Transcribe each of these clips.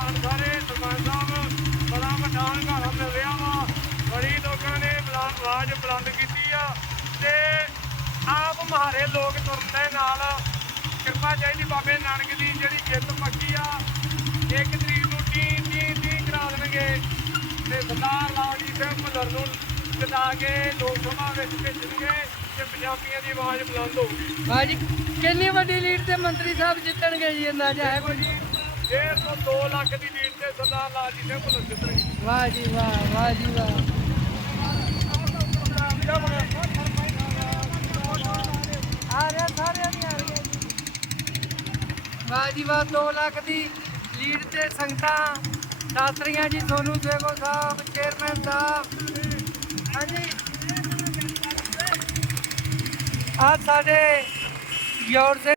ਪ੍ਰਧਾਨ ਸਾਰੇ ਸਰਪੰਚ ਸਾਹਿਬ। ਬੜਾ ਵੱਡਾ ਹੰਗਾਰਾ ਮਿਲ ਰਿਹਾ ਵਾ। ਬੜੀ ਲੋਕਾਂ ਨੇ ਬਲਾ- ਆਵਾਜ਼ ਬੁਲੰਦ ਕੀਤੀ ਆ। ਤੇ ਆਪ ਮਹਾਰੇ ਲੋਕ ਤੁਰਦੇ ਨਾਲ ਕਿਰਪਾ ਚਾਹੀਦੀ ਬਾਬੇ ਨਾਨਕ ਦੀ ਜਿਹੜੀ ਜਿੱਤ ਪੱਕੀ ਆ। ਇੱਕ ਤਰੀਕ ਨੂੰ ਟੀ ਟੀ ਟੀ ਕਰਾ ਦੇਣਗੇ। ਤੇ ਸਰਦਾਰ ਲਾਲੀ ਸਿੰਘ ਮਲਰ ਨੂੰ ਜਿਤਾ ਕੇ ਲੋਕ ਸਭਾ ਵਿੱਚ ਭੇਜਣਗੇ ਤੇ ਪੰਜਾਬੀਆਂ ਦੀ ਆਵਾਜ਼ ਬੁਲੰਦ ਹੋਊਗੀ। ਬਾਜੀ ਕਿੰਨੀ ਵੱਡੀ ਲੀਡ ਤੇ ਮੰਤਰੀ ਸਾਹਿਬ ਜਿੱਤਣਗੇ ਜੀ ਅੰਦਾਜ਼ਾ ਹੈ ਕੋਈ ਡੇਢ ਤੋਂ 2 ਲੱਖ ਦੀ ਲੀਡ ਤੇ ਸਰਦਾਰ ਲਾਲਜੀ ਸਿੰਘ ਭੁੱਲਰ ਜਿੱਤਣਗੇ ਵਾਹ ਜੀ ਵਾਹ ਵਾਹ ਜੀ ਵਾਹ। ਆ ਰਿਹਾ ਸਾਰਿਆਂ ਦੀ ਆ ਰਹੀ ਹੈ ਜੀ। ਵਾਹ ਜੀ ਵਾਹ 2 ਲੱਖ ਦੀ ਲੀਡ ਤੇ ਸੰਗਤਾਂ ਦੱਸ ਰਹੀਆਂ ਜੀ, ਸੋਨੂ ਸੇਗੋ ਸਾਹਿਬ ਚੇਅਰਮੈਨ ਸਾਹਿਬ। ਹਾਂਜੀ। ਆ ਸਾਡੇ ਯੋਰ ਸੇ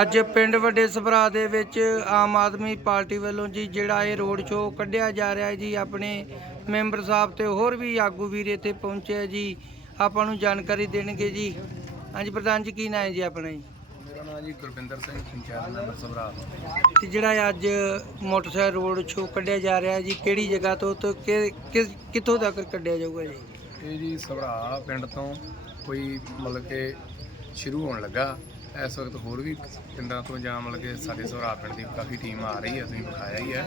ਅੱਜ ਪਿੰਡ ਵੱਡੇ ਸਭਰਾ ਦੇ ਵਿੱਚ ਆਮ ਆਦਮੀ ਪਾਰਟੀ ਵੱਲੋਂ ਜੀ ਜਿਹੜਾ ਇਹ ਰੋਡ ਸ਼ੋਅ ਕੱਢਿਆ ਜਾ ਰਿਹਾ ਹੈ ਜੀ ਆਪਣੇ ਮੈਂਬਰ ਸਾਹਿਬ ਤੇ ਹੋਰ ਵੀ ਆਗੂ ਵੀਰ ਇੱਥੇ ਪਹੁੰਚੇ ਆ ਜੀ ਆਪਾਂ ਨੂੰ ਜਾਣਕਾਰੀ ਦੇਣਗੇ ਜੀ। ਹਾਂਜੀ ਪ੍ਰਧਾਨ ਜੀ ਕੀ ਨਾਂ ਹੈ ਜੀ ਆਪਣਾ ਜੀ? ਮੇਰਾ ਨਾਮ ਜੀ ਗੁਰਵਿੰਦਰ ਸਿੰਘ ਪੰਚਾਇਤ ਮੈਂਬਰ ਸਭਰਾ। ਤੇ ਜਿਹੜਾ ਅੱਜ ਮੋਟਰਸਾਈਕਲ ਰੋਡ ਸ਼ੋਅ ਕੱਢਿਆ ਜਾ ਰਿਹਾ ਹੈ ਜੀ ਕਿਹੜੀ ਜਗ੍ਹਾ ਤੋਂ ਤੇ ਕਿੱਥੋਂ ਤੱਕ ਕੱਢਿਆ ਜਾਊਗਾ ਜੀ? ਇਹ ਜੀ ਸਭਰਾ ਪਿੰਡ ਤੋਂ ਕੋਈ ਮਤਲਬ ਕਿ ਸ਼ੁਰੂ ਹੋਣ ਲੱਗਾ। ਇਸ ਵਕਤ ਹੋਰ ਵੀ ਪਿੰਡਾਂ ਤੋਂ ਜਾਂ ਮਤਲਬ ਕਿ ਸਾਡੇ ਸਭਰਾ ਪਿੰਡ ਦੀ ਕਾਫੀ ਟੀਮ ਆ ਰਹੀ ਹੈ, ਅਸੀਂ ਵਿਖਾਇਆ ਹੀ ਹੈ।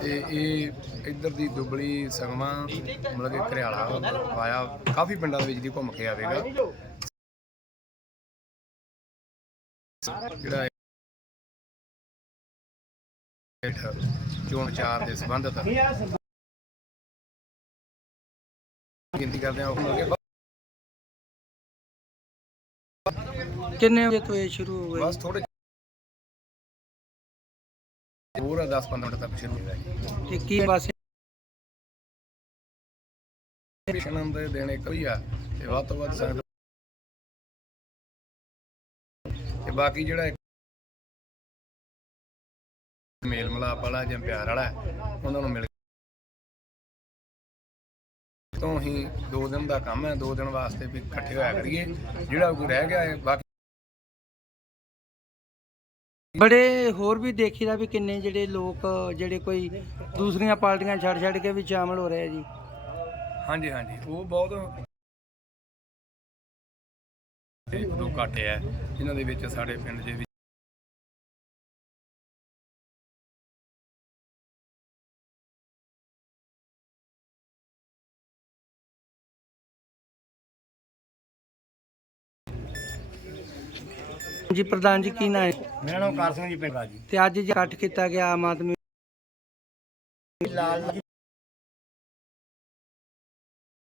ਤੇ ਇਹ ਇੱਧਰ ਦੀ ਦੁਬਲੀ ਸੰਗਮਾ, ਮਤਲਬ ਕਿ ਘਰਿਆਲਾ ਵਾਇਆ ਕਾਫੀ ਪਿੰਡਾਂ ਦੇ ਵਿੱਚ ਦੀ ਘੁੰਮ ਕੇ ਆਵੇਗਾ। ਜਿਹੜਾ ਚੋਣ ਚਾਰ ਦੇ ਸੰਬੰਧਤ। ਗਿਣਤੀ ਕਰਦੇ ਹਾਂ, ਉਹ ਅੱਗੇ ਕਿੰਨੇ ਵਜੇ ਤੋਂ ਇਹ ਸ਼ੁਰੂ ਹੋਊਗਾ ਬਸ ਥੋੜੇ ਹੋਰ 10-15 ਮਿੰਟ ਤੱਕ ਸ਼ੁਰੂ ਹੋ ਜਾਏਗਾ। ਜੀ ਤੇ ਕੀ ਪਾਸੇ? ਕ੍ਰਿਸ਼ਨ ਦੇ ਦੇਣ ਹੀ ਆ ਤੇ ਵੱਧ ਤੋਂ ਵੱਧ ਸੰਗਤ ਤੇ ਬਾਕੀ ਜਿਹੜਾ ਮੇਲ ਮਲਾਪ ਵਾਲਾ ਜਾਂ ਪਿਆਰ ਵਾਲਾ ਉਹਨਾਂ ਨੂੰ ਮਿਲ ਤੋਂ ਹੀ ਦੋ ਦਿਨ ਦਾ ਕੰਮ ਹੈ ਦੋ ਦਿਨ ਵਾਸਤੇ ਵੀ ਇਕੱਠੇ ਹੋਇਆ ਕਰੀਏ। ਜਿਹੜਾ ਕੋਈ ਰਹਿ ਗਿਆ ਹੈ ਬਾਕੀ ਬੜੇ ਹੋਰ ਵੀ ਦੇਖੀਦਾ ਵੀ ਕਿੰਨੇ ਜਿਹੜੇ ਲੋਕ, ਜਿਹੜੇ ਕੋਈ ਦੂਸਰੀਆਂ ਪਾਰਟੀਆਂ ਛੱਡ ਛੱਡ ਕੇ ਵੀ ਸ਼ਾਮਲ ਹੋ ਰਹੇ ਆ ਜੀ। ਹਾਂਜੀ ਹਾਂਜੀ। ਉਹ ਬਹੁਤ ਇੱਕ ਦੋ ਘਾਟੇ ਆ, ਜਿਨ੍ਹਾਂ ਦੇ ਵਿੱਚ ਸਾਡੇ ਪਿੰਡ ਦੇ ਵਿੱਚ ਜੀ ਪ੍ਰਧਾਨ ਜੀ ਕੀ ਨਾਂ ਹੈ? ਮੇਰਾ ਨਾਮ ਕਾਰ ਸਿੰਘ ਜੀ ਪਿੰਡ ਰਾਜੀ ਤੇ ਅੱਜ ਜੇ ਇਕੱਠ ਕੀਤਾ ਗਿਆ ਆਮ ਆਦਮੀ ਲਾਲ ਜੀ।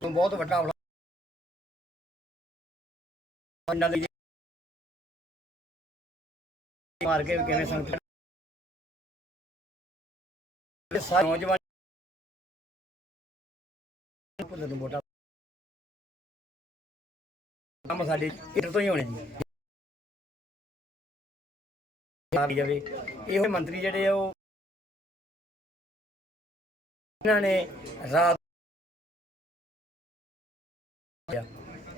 ਬਹੁਤ ਵੱਡਾ ਹਮਲਾ ਪਿੰਡਾਂ ਲਈ ਮਾਰ ਕੇ ਕਿਵੇਂ ਸੰਗਤ ਇਹ ਸਾਰੇ ਨੌਜਵਾਨ ਪੁੱਤਰ ਨੂੰ ਵੋਟਾਂ। ਕੰਮ ਸਾਡੇ ਇੱਧਰ ਤੋਂ ਹੀ ਹੋਣੇ ਜੀ। ਆ ਜਾਵੇ ਇਹੋ ਮੰਤਰੀ ਜਿਹੜੇ ਆ ਉਹ ਇਹਨਾਂ ਨੇ ਰਾਤ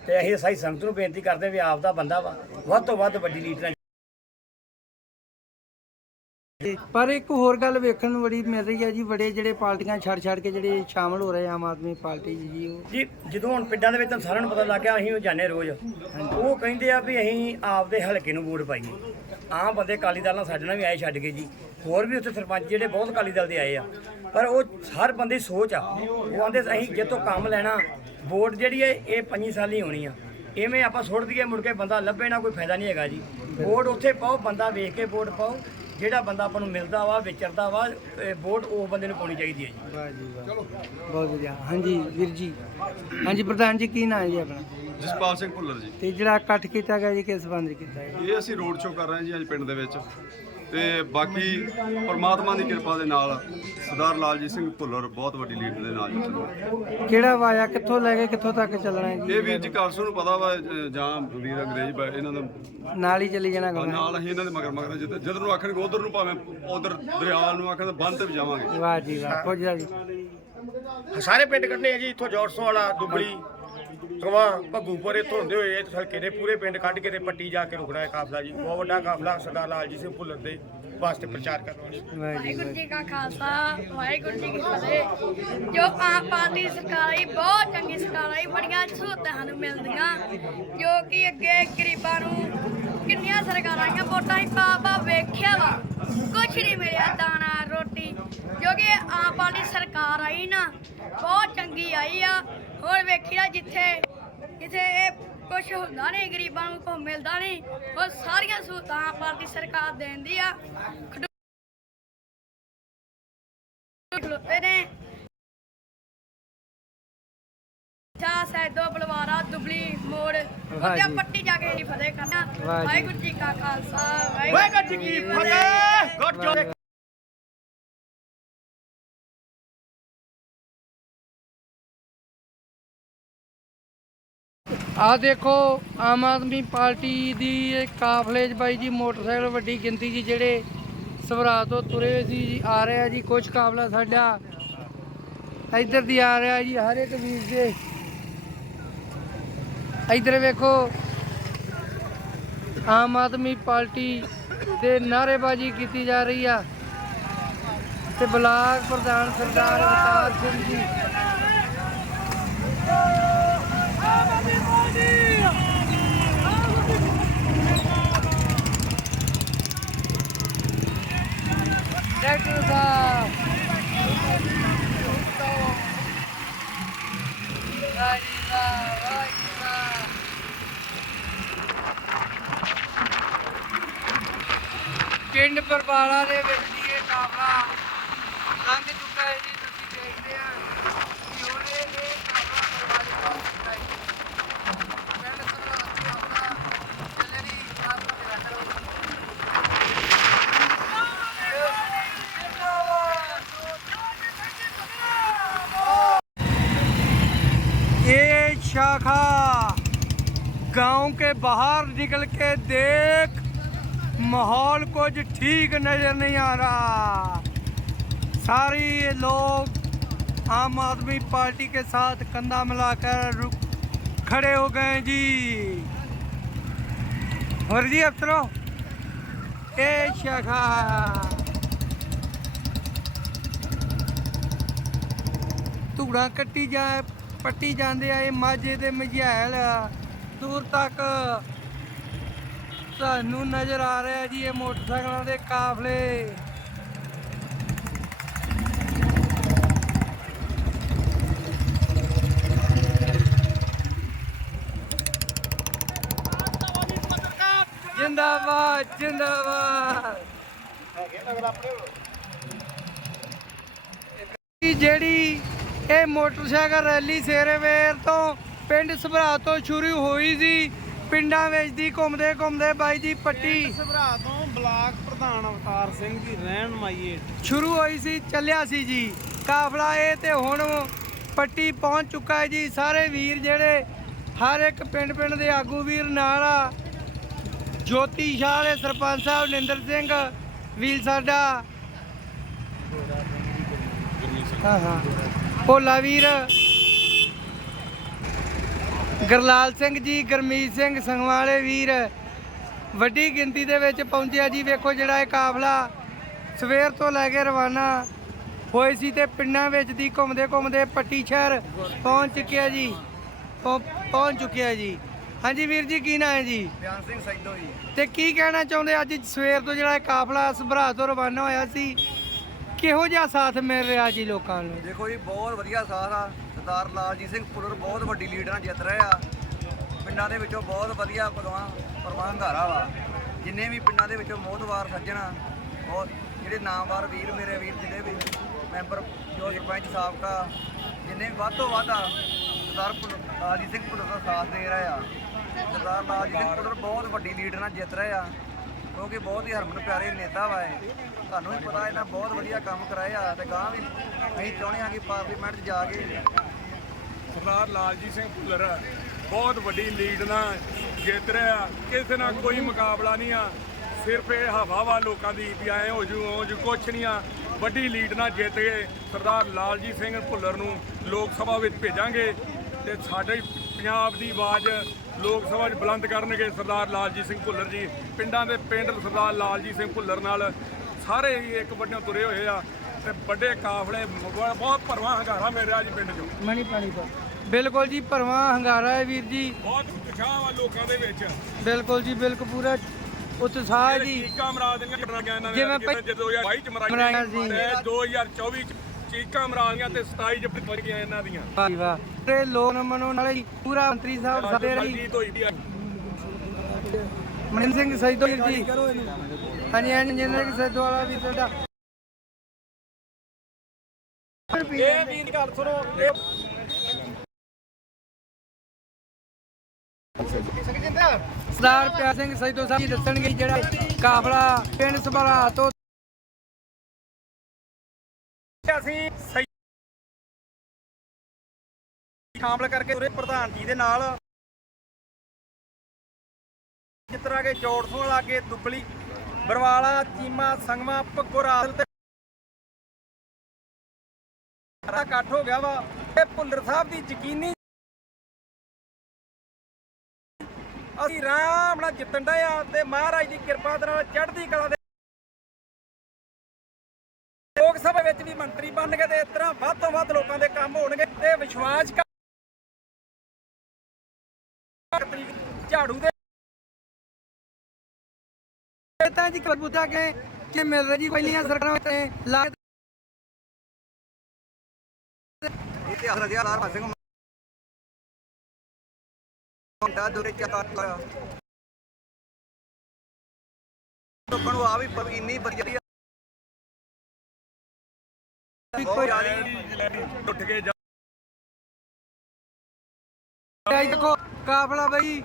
ਤੇ ਅਸੀਂ ਸਾਰੀ ਸੰਗਤ ਨੂੰ ਬੇਨਤੀ ਕਰਦੇ ਵੀ ਆਪ ਦਾ ਬੰਦਾ ਵਾ, ਵੱਧ ਤੋਂ ਵੱਧ ਵੱਡੀ ਲੀਡਰਾਂ ਪਰ ਇੱਕ ਹੋਰ ਗੱਲ ਵੇਖਣ ਨੂੰ ਬੜੀ ਮਿਲ ਰਹੀ ਹੈ ਜੀ ਬੜੇ ਜਿਹੜੇ ਪਾਰਟੀਆਂ ਛੱਡ ਛੱਡ ਕੇ ਜਿਹੜੇ ਸ਼ਾਮਲ ਹੋ ਰਹੇ ਆਮ ਆਦਮੀ ਪਾਰਟੀ 'ਚ ਜੀ ਉਹ। ਜੀ ਜਦੋਂ ਹੁਣ ਪਿੰਡਾਂ ਦੇ ਵਿੱਚ ਤਾਂ ਸਾਰਿਆਂ ਨੂੰ ਪਤਾ ਲੱਗ ਗਿਆ ਅਸੀਂ ਉਹ ਜਾਂਦੇ ਰੋਜ਼ ਉਹ ਕਹਿੰਦੇ ਆ ਵੀ ਅਸੀਂ ਆਪਦੇ ਹਲਕੇ ਨੂੰ ਵੋਟ ਪਾਈਏ। ਆਮ ਬੰਦੇ ਅਕਾਲੀ ਦਲ ਨਾਲ ਸਾਡੇ ਨਾਲ ਵੀ ਆਏ ਛੱਡ ਕੇ ਜੀ। ਹੋਰ ਵੀ ਉੱਥੇ ਸਰਪੰਚ ਜਿਹੜੇ ਬਹੁਤ ਅਕਾਲੀ ਦਲ ਦੇ ਆਏ ਆ। ਪਰ ਉਹ ਹਰ ਬੰਦੇ ਸੋਚ ਆ। ਉਹ ਆਂਦੇ ਅਸੀਂ ਜਿੱਤੋਂ ਕੰਮ ਲੈਣਾ ਵੋਟ ਜਿਹੜੀ ਹੈ ਇਹ ਪੰਜੀ ਸਾਲੀ ਹੋਣੀ ਆ। ਐਵੇਂ ਆਪਾਂ ਸੁੱਟ ਦਈਏ ਮੁੜ ਕੇ ਬੰਦਾ ਲੱਭੇ ਨਾ ਕੋਈ ਫਾਇਦਾ ਨਹੀਂ ਹੈਗਾ ਜੀ। ਵੋਟ ਉੱਥੇ ਪਾਓ ਬੰਦਾ ਵੇਖ ਕੇ ਵੋਟ ਪਾਓ। ਜਿਹੜਾ ਬੰਦਾ ਆਪਾਂ ਨੂੰ ਮਿਲਦਾ ਵਾ ਵਿਚਰਦਾ ਵਾ ਇਹ ਵੋਟ ਉਹ ਬੰਦੇ ਨੂੰ ਪਾਉਣੀ ਚਾਹੀਦੀ ਹੈ ਜੀ। ਵਾਹ ਜੀ ਵਾਹ। ਬਹੁਤ ਵਧੀਆ। ਹਾਂਜੀ ਵੀਰ ਜੀ। ਹਾਂਜੀ ਪ੍ਰਧਾਨ ਜੀ ਕੀ ਨਾਂ ਹੈ ਜੀ ਆਪਣਾ? ਜਸਪਾਲ ਸਿੰਘ ਭੁੱਲਰ ਜੀ। ਤੇ ਜਿਹੜਾ ਇਕੱਠ ਕੀਤਾ ਗਿਆ ਜੀ ਕਿਸ ਸੰਬੰਧ ਕੀਤਾ ਹੈ ਇਹ ਅਸੀਂ ਰੋਡ ਸ਼ੋਅ ਕਰ ਰਹੇ ਹਾਂ ਜੀ ਅੱਜ ਪਿੰਡ ਦੇ ਵਿੱਚ। ਤੇ ਬਾਕੀ ਪਰਮਾਤਮਾ ਦੀ ਕਿਰਪਾ ਦੇ ਨਾਲ ਸਰਦਾਰ ਲਾਲਜੀਤ ਸਿੰਘ ਭੁੱਲਰ ਬਹੁਤ ਵੱਡੀ ਲੀਡ ਦੇ ਨਾਲ ਜਿੱਤਣਗੇ ਕਿਹੜਾ ਵਾਇਆ? ਕਿੱਥੋਂ ਲੈ ਕੇ ਕਿੱਥੋਂ ਤੱਕ ਚੱਲਣਾ ਹੈ ਜੀ? ਇਹ ਵੀਰ ਜੀ ਕਾਲਸੂ ਨੂੰ ਪਤਾ ਵਾ ਜਾਂ ਵੀਰ ਅੰਗਰੇਜ਼ ਬਾ- ਇਹਨਾਂ ਦਾ ਨਾਲ ਹੀ ਚੱਲੀ ਜਾਣਾ ਗਾ ਨਾਲ ਅਸੀਂ ਇਹਨਾਂ ਦੇ ਮਗਰ ਮਗਰ ਜਿੱਦ ਜਦੋਂ ਨੂੰ ਆਖਣਗੇ ਉਧਰ ਨੂੰ ਭਾਵੇਂ ਉਧਰ ਦਰਿਆ ਨੂੰ ਆਖਣ ਬੰਦ ਤੇ ਵੀ ਜਾਵਾਂਗੇ। ਵਾਹ ਜੀ ਵਾਹ। ਪੁੱਜਦਾ ਜੀ। ਸਾਰੇ ਪਿੰਡ ਕੱਢੇ ਆ ਜੀ ਇੱਥੋਂ ਜੋਰਸੋ ਵਾਲਾ ਦੁਬਲੀ। ਕਵਾ ਭੱਗੂਪੁਰ ਇੱਥੋਂ ਹੁੰਦੇ ਹੋਏ ਇਸ ਹਲਕੇ ਦੇ ਪੂਰੇ ਪਿੰਡ ਕੱਢ ਕੇ ਤੇ ਪੱਟੀ ਜਾ ਕੇ ਰੁਕਣਾ ਹੈ ਕਾਫਲਾ ਜੀ। ਬਹੁਤ ਵੱਡਾ ਕਾਫਲਾ, ਸਰਦਾਰ ਲਾਲ ਸਿੰਘ ਭੁੱਲਰ ਦੇ ਵਾਸਤੇ ਪ੍ਰਚਾਰ ਕਰਨਾ ਜੀ ਵਾਹਿਗੁਰੂ ਜੀ ਕਾ ਖਾਲਸਾ, ਵਾਹਿਗੁਰੂ ਜੀ ਕੀ ਫਤਿਹ। ਜੋ ਆਮ ਪਾਰਟੀ ਸਰਕਾਰ ਆਈ, ਬਹੁਤ ਚੰਗੀ ਸਰਕਾਰ ਆਈ, ਬੜੀਆਂ ਸਹੂਲਤਾਂ ਸਾਨੂੰ ਮਿਲਦੀਆਂ। ਜੋ ਕਿ ਅੱਗੇ ਗਰੀਬਾਂ ਨੂੰ ਕਿੰਨੀਆਂ ਸਰਕਾਰਾਂ ਆਈਆਂ, ਵੋਟਾਂ ਹੀ ਪਾ ਪਾ ਵੇਖਿਆ ਵਾ। ਕੁਛ ਨਹੀਂ ਮਿਲਿਆ ਦਾਣਾ, ਰੋਟੀ। ਜੋ ਕਿ ਆਮ ਸਰਕਾਰ ਆਈ ਨਾ, ਬਹੁਤ ਚੰਗੀ ਆਈ ਆ। ਹੁਣ ਵੇਖਿਆ ਜਿੱਥੇ ਜਿੱਥੇ ਇਹ ਕੁਛ ਹੁੰਦਾ ਨਹੀਂ ਗਰੀਬਾਂ ਨੂੰ ਕੁਛ ਮਿਲਦਾ ਨਹੀਂ। ਉਹ ਸਾਰੀਆਂ ਸਹੂਲਤਾਂ ਪਾਰਟੀ ਸਰਕਾਰ ਦੇਂਦੀ ਆ। ਖਡੂ- ਖਲੋਤੇ ਨੇ ਸੈਦੋ ਬਲਵਾਰਾ ਦੁਬਲੀ ਮੋੜ। ਉਹਦੇ ਪੱਟੀ ਜਾ ਕੇ ਫਤਿਹ ਕਰਨਾ। ਵਾਹਿਗੁਰੂ। ਜੀ ਕਾ ਖਾਲਸਾ ਵਾਹਿਗੁਰੂ ਜੀ ਕੀ ਫਤਿਹ। ਗੁੱਡ ਜੋਬ ਆ ਦੇਖੋ, ਆਮ ਆਦਮੀ ਪਾਰਟੀ ਦੀ ਇਹ ਕਾਫਲੇ 'ਚ ਬਾਈ ਜੀ ਮੋਟਰਸਾਈਕਲ ਵੱਡੀ ਗਿਣਤੀ 'ਚ ਜਿਹੜੇ ਸਵਰਾ ਤੋਂ ਤੁਰੇ ਹੋਏ ਸੀ ਜੀ, ਆ ਰਿਹਾ ਜੀ ਕੁਝ ਕਾਫਲਾ ਸਾਡਾ ਇੱਧਰ ਦੀ ਆ ਰਿਹਾ ਜੀ, ਹਰ ਇੱਕ ਵੀਰ ਦੇ। ਇੱਧਰ ਵੇਖੋ, ਆਮ ਆਦਮੀ ਪਾਰਟੀ ਦੇ ਨਾਅਰੇਬਾਜ਼ੀ ਕੀਤੀ ਜਾ ਰਹੀ ਆ ਤੇ ਬਲਾਕ ਪ੍ਰਧਾਨ ਸਰਦਾਰ ਅਵਤਾਰ ਸਿੰਘ ਜੀ। ਡਾਕਟਰ ਸਾਹਿਬ ਪਿੰਡ ਪਰਵਾਲਾ ਦੇ ਵਿੱਚ ਜੀ ਇਹ ਕਾਫਲਾ ਲੰਘ ਚੁੱਕਾ ਹੈ ਜੀ ਤੁਸੀਂ ਦੇਖਦੇ ਆ ਕਿ ਹੁਣ ਇਹ ਇਹ ਕਾਫਲਾ ਪਰਵਾਲੇ ਤੋਂ ਚੁੱਕਾ ਹੈ ਪਿੰਡ ਸਭਰਾ ਕਾਫਲਾ ਚੱਲੇਗੀ ਕਾਫਲਾ ਦੇ ਰੱਖੋ ये शाखा गांव के बाहर निकल के देख माहौल कुछ ठीक नजर नहीं आ रहा सारे ये लोग आम आदमी पार्टी के साथ कंधा मिलाकर रुक खड़े हो गए जी और जी अफसरों ये शाखा ਧੂੜਾਂ ਕੱਟੀ ਜਾ ਪੱਟੀ ਜਾਂਦੇ ਆ ਇਹ ਮਾਝੇ ਤੇ ਮਝੈਲ। ਦੂਰ ਤੱਕ ਤੁਹਾਨੂੰ ਨਜ਼ਰ ਆ ਰਿਹਾ ਜੀ ਇਹ ਮੋਟਰਸਾਈਕਲਾਂ ਦੇ ਕਾਫਲੇ। ਜਿੰਦਾਬਾਦ ਜਿੰਦਾਬਾਦ। ਕਿ ਜਿਹੜੀ ਇਹ ਮੋਟਰਸਾਈਕਲ ਰੈਲੀ ਸੇਰੇਵੇਰ ਤੋਂ ਪਿੰਡ ਸਭਰਾ ਤੋਂ ਸ਼ੁਰੂ ਹੋਈ ਸੀ ਪਿੰਡਾਂ ਵਿੱਚ ਦੀ ਘੁੰਮਦੇ ਘੁੰਮਦੇ ਬਾਈ ਜੀ ਪੱਟੀ। ਸਭਰਾ ਤੋਂ ਬਲਾਕ ਪ੍ਰਧਾਨ ਅਵਤਾਰ ਸਿੰਘ ਦੀ ਰਹਿਨਮਾਈ ਹੇਠ ਸ਼ੁਰੂ ਹੋਈ ਸੀ ਚੱਲਿਆ ਸੀ ਜੀ। ਕਾਫਲਾ ਇਹ ਤੇ ਹੁਣ ਪੱਟੀ ਪਹੁੰਚ ਚੁੱਕਾ ਹੈ ਜੀ। ਸਾਰੇ ਵੀਰ ਜਿਹੜੇ ਹਰ ਇੱਕ ਪਿੰਡ ਪਿੰਡ ਦੇ ਆਗੂ ਵੀਰ ਨਾਲ ਆ। ਜੋਤੀ ਸ਼ਾਹ ਦੇ ਸਰਪੰਚ ਸਾਹਿਬ ਨਿੰਦਰ ਸਿੰਘ ਵੀਰ ਸਾਡਾ। ਹਾਂ ਹਾਂ। ਭੋਲਾ ਵੀਰ। ਗਰਲਾਲ ਸਿੰਘ ਜੀ ਗਰਮੀਤ ਸਿੰਘ ਸੰਗਵਾਲੇ ਵੀਰ। ਵੱਡੀ ਗਿਣਤੀ ਦੇ ਵਿੱਚ ਪਹੁੰਚਿਆ ਜੀ। ਵੇਖੋ ਜਿਹੜਾ ਇਹ ਕਾਫਲਾ ਸਵੇਰ ਤੋਂ ਲੈ ਕੇ ਰਵਾਨਾ ਹੋਏ ਸੀ ਤੇ ਪਿੰਡਾਂ ਵਿੱਚ ਦੀ ਘੁੰਮਦੇ ਘੁੰਮਦੇ ਪੱਟੀ ਸ਼ਹਿਰ ਪਹੁੰਚ ਚੁੱਕਿਆ ਜੀ। ਪਹੁੰ- ਪਹੁੰਚ ਚੁੱਕਿਆ ਜੀ। ਹਾਂਜੀ ਵੀਰ ਜੀ ਕੀ ਨਾਂ ਹੈ ਜੀ? ਬਿਆਨ ਸਿੰਘ ਸੈਦੋ ਜੀ। ਤੇ ਕੀ ਕਹਿਣਾ ਚਾਹੁੰਦੇ ਅੱਜ ਸਵੇਰ ਤੋਂ ਜਿਹੜਾ ਇਹ ਕਾਫਲਾ ਸਭਰਾ ਤੋਂ ਰਵਾਨਾ ਹੋਇਆ ਸੀ? ਕਿਹੋ ਜਿਹਾ ਸਾਥ ਮਿਲ ਰਿਹਾ ਜੀ ਲੋਕਾਂ ਨੂੰ? ਦੇਖੋ ਜੀ, ਬਹੁਤ ਵਧੀਆ ਸਾਥ ਆ। ਸਰਦਾਰ ਲਾਲਜੀਤ ਸਿੰਘ ਪੁੱਲਰ ਬਹੁਤ ਵੱਡੀ ਲੀਡ ਨਾਲ ਜਿੱਤ ਰਹੇ ਆ। ਪਿੰਡਾਂ ਦੇ ਵਿੱਚੋਂ ਬਹੁਤ ਵਧੀਆ ਪਰਵਾਹ ਪਰਵਾਹ ਵਾ। ਜਿੰਨੇ ਵੀ ਪਿੰਡਾਂ ਦੇ ਵਿੱਚੋਂ ਮੋਹਤਵਾਰ ਸੱਜਣਾ ਬਹੁਤ ਜਿਹੜੇ ਨਾਮਵਾਰ ਵੀਰ ਮੇਰੇ ਵੀਰ ਜਿਹੜੇ ਵੀ ਮੈਂਬਰ, ਜੋ ਸਰਪੰਚ ਸਾਬਕਾ, ਜਿੰਨੇ ਵੀ ਵੱਧ ਤੋਂ ਵੱਧ ਆ, ਸਰਦਾਰ ਭੁੱਲਰ- ਲਾਲਜੀਤ ਸਿੰਘ ਪੁੱਲਰ ਦਾ ਸਾਥ ਦੇ ਰਹੇ ਆ। ਸਰਦਾਰ ਲਾਲਜੀਤ ਸਿੰਘ ਪੁੱਲਰ ਬਹੁਤ ਵੱਡੀ ਲੀਡ ਨਾਲ ਜਿੱਤ ਰਹੇ ਆ। ਕਿਉਂਕਿ ਬਹੁਤ ਹੀ ਹਰਮਨ ਪਿਆਰੇ ਨੇਤਾ ਵਾ ਇਹ। ਤੁਹਾਨੂੰ ਵੀ ਪਤਾ ਇਹਨਾਂ ਬਹੁਤ ਵਧੀਆ ਕੰਮ ਕਰਾਇਆ ਆ ਤੇ ਗਾਂ ਵੀ ਅਸੀਂ ਚਾਹੁੰਦੇ ਹਾਂ ਕਿ ਪਾਰਲੀਮੈਂਟ 'ਚ ਜਾ ਕੇ ਸਰਦਾਰ ਲਾਲਜੀਤ ਸਿੰਘ ਭੁੱਲਰ, ਬਹੁਤ ਵੱਡੀ ਲੀਡ ਨਾਲ ਜਿੱਤ ਰਿਹਾ। ਕਿਸੇ ਨਾਲ ਕੋਈ ਮੁਕਾਬਲਾ ਨਹੀਂ ਆ। ਸਿਰਫ ਇਹ ਹਵਾ ਵਾ ਲੋਕਾਂ ਦੀ ਵੀ ਐ ਹੋ ਜੂ ਹੋ ਜੂ, ਕੁਛ ਨਹੀਂ ਆ। ਵੱਡੀ ਲੀਡ ਨਾਲ ਜਿੱਤ ਕੇ ਸਰਦਾਰ ਲਾਲਜੀਤ ਸਿੰਘ ਭੁੱਲਰ ਨੂੰ ਲੋਕ ਸਭਾ ਵਿੱਚ ਭੇਜਾਂਗੇ ਤੇ ਸਾਡੇ ਪੰਜਾਬ ਦੀ ਆਵਾਜ਼ ਲੋਕ ਸਭਾ 'ਚ ਬੁਲੰਦ ਕਰਨਗੇ ਸਰਦਾਰ ਲਾਲਜੀਤ ਸਿੰਘ ਭੁੱਲਰ ਜੀ। ਪਿੰਡਾਂ ਦੇ ਪਿੰਡ ਸਰਦਾਰ ਲਾਲਜੀਤ ਸਿੰਘ ਭੁੱਲਰ ਨਾਲ ਸਾਰੇ ਹੀ ਇੱਕ ਵੱਡੇ ਤੁਰੇ ਹੋਏ ਆ ਤੇ ਵੱਡੇ ਕਾਫਲੇ ਬਹੁਤ ਭਰਵਾਂ ਹੰਗਾਰਾ ਮੇਰਾ ਜੀ ਪਿੰਡ 'ਚੋਂ। ਮਣੀ ਪਾਣੀ ਤੋਂ ਬਿਲਕੁਲ ਜੀ ਭਰਵਾਂ ਹੰਗਾਰਾ ਹੈ ਵੀਰ ਜੀ। ਬਹੁਤ ਉਤਸ਼ਾਹ ਵਾ ਲੋਕਾਂ ਦੇ ਵਿੱਚ। ਬਿਲਕੁਲ ਜੀ ਬਿਲਕੁਲ ਪੂਰਾ ਉਤਸ਼ਾਹ ਜੀ। ਚੀਕਾਂ ਮਰਾ ਦੀਆਂ ਕੱਟਣੀਆਂ ਇਹਨਾਂ ਨੇ ਜਿਵੇਂ ਜਿਵੇਂ ਜਦੋਂ 2022 ਚ ਮਰਾਈਆਂ ਸੀ। ਤੇ 2024 ਚ ਚੀਕਾਂ ਮਰਾਈਆਂ ਤੇ 27 ਚ ਪਹੁੰਚ ਗਈਆਂ ਇਹਨਾਂ ਦੀਆਂ। ਵਾਹ ਜੀ ਵਾਹ ਤੇ ਲੋਕ ਮਨੋਂ ਨਾਲੇ ਪੂਰਾ ਮੰਤਰੀ ਸਾਹਿਬ ਸਾਡੇ ਰਹੀ ਹੋਈ ਦੀ ਆ। ਮਨਿੰਦਰ ਸਿੰਘ ਜੀ। ਹਾਂਜੀ ਹਾਂਜੀ ਇੰਜੀਨੀਅਰ ਸੈਦੋ ਵਾਲਾ ਵੀ ਤੁਹਾਡਾ। ਇਹ ਵੀਰ ਗੱਲ ਸੁਣੋ। ਇਹ ਸਰਦਾਰ ਪਿਆਰ ਸਿੰਘ ਸੈਦੋ ਸਾਹਿਬ ਜੀ ਦੱਸਣਗੇ ਜਿਹੜਾ ਕਾਫਲਾ ਪਿੰਡ ਸਭਰਾ ਤੋਂ ਅਸੀਂ ਸਹੀ ਸ਼ਾਮਲ ਕਰਕੇ ਉਰੇ ਪ੍ਰਧਾਨ ਜੀ ਦੇ ਨਾਲ ਜਿਸ ਤਰ੍ਹਾਂ ਕਿ ਜੋੜਸੋਂ ਲਾਗੇ ਦੁੱਬਲੀ, ਬਰਵਾਲਾ, ਚੀਮਾ, ਸੰਗਮਾ ਭਗੋਰਾਲ ਤੇ ਇਕੱਠ ਹੋ ਗਿਆ ਵਾ ਇਹ ਭੁੱਲਰ ਸਾਹਿਬ ਦੀ ਯਕੀਨੀ ਅਸੀਂ ਆਰਾਮ ਨਾਲ ਜਿੱਤਣ ਡਏ ਆ ਤੇ ਮਹਾਰਾਜ ਦੀ ਕਿਰਪਾ ਦੇ ਨਾਲ ਚੜ੍ਹਦੀ ਕਲਾ ਮੰਤਰੀ ਬਣ ਕੇ ਤੇ ਇਸ ਤਰ੍ਹਾਂ ਵੱਧ ਤੋਂ ਵੱਧ ਲੋਕਾਂ ਦੇ ਕੰਮ ਹੋਣਗੇ ਤੇ ਵਿਸ਼ਵਾਸ ਝਾੜੂ ਦੇ ਤਾਂ ਜੀ ਕਬੂਤਾ ਕੇ ਕਿ ਮਿਲ ਰਹੀ ਪਹਿਲੀਆਂ ਸਰਕਾਰਾਂ ਤੇ ਲਾ ਇਤਿਹਾਸ ਰਚਿਆ ਲਾਲ ਸਿੰਘ ਮੁੰਡਾ ਦੁਰੇ ਚਤਾ ਲੋਕਾਂ ਨੂੰ ਆ ਵੀ ਇੰਨੀ ਵਧੀਆ ਉੱਠ ਕੇ ਜਾ ਦੇਖੋ ਕਾਫਲਾ ਬਈ।